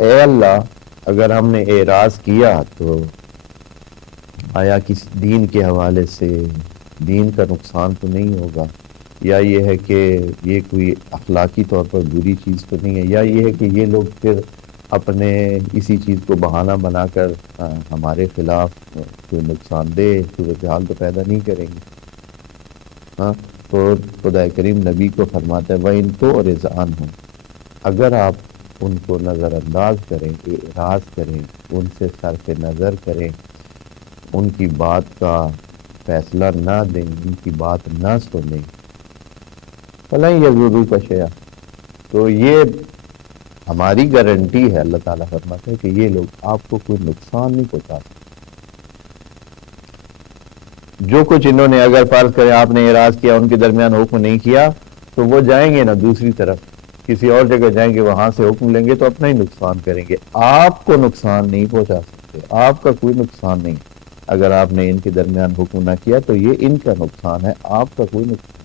اے اللہ اگر ہم نے اعراض کیا تو آیا کسی دین کے حوالے سے دین کا نقصان تو نہیں ہوگا، یا یہ ہے کہ یہ کوئی اخلاقی طور پر بری چیز تو نہیں ہے، یا یہ ہے کہ یہ لوگ پھر اپنے اسی چیز کو بہانہ بنا کر ہمارے خلاف کوئی نقصان دہ صورتحال تو پیدا نہیں کریں گے۔ ہاں، تو خدا کریم نبی کو فرماتا ہے وَإِن تُعْرِضْ عَنْهُمْ، اگر آپ ان کو نظر انداز کریں، اعراض کریں، ان سے صرف نظر کریں، ان کی بات کا فیصلہ نہ دیں، ان کی بات نہ سنیں، فَلَن يَضُرُّوكَ شَيْئًا، تو یہ ہماری گارنٹی ہے، اللہ تعالیٰ فرماتے ہیں کہ یہ لوگ آپ کو کوئی نقصان نہیں پہنچا سکتے۔ جو کچھ انہوں نے اگر فرض کریں آپ نے اعراض کیا، ان کے درمیان حکم نہیں کیا، تو وہ جائیں گے نا دوسری طرف، کسی اور جگہ جائیں گے، وہاں سے حکم لیں گے تو اپنا ہی نقصان کریں گے، آپ کو نقصان نہیں پہنچا سکتے، آپ کا کوئی نقصان نہیں۔ اگر آپ نے ان کے درمیان حکم نہ کیا تو یہ ان کا نقصان ہے، آپ کا کوئی نقصان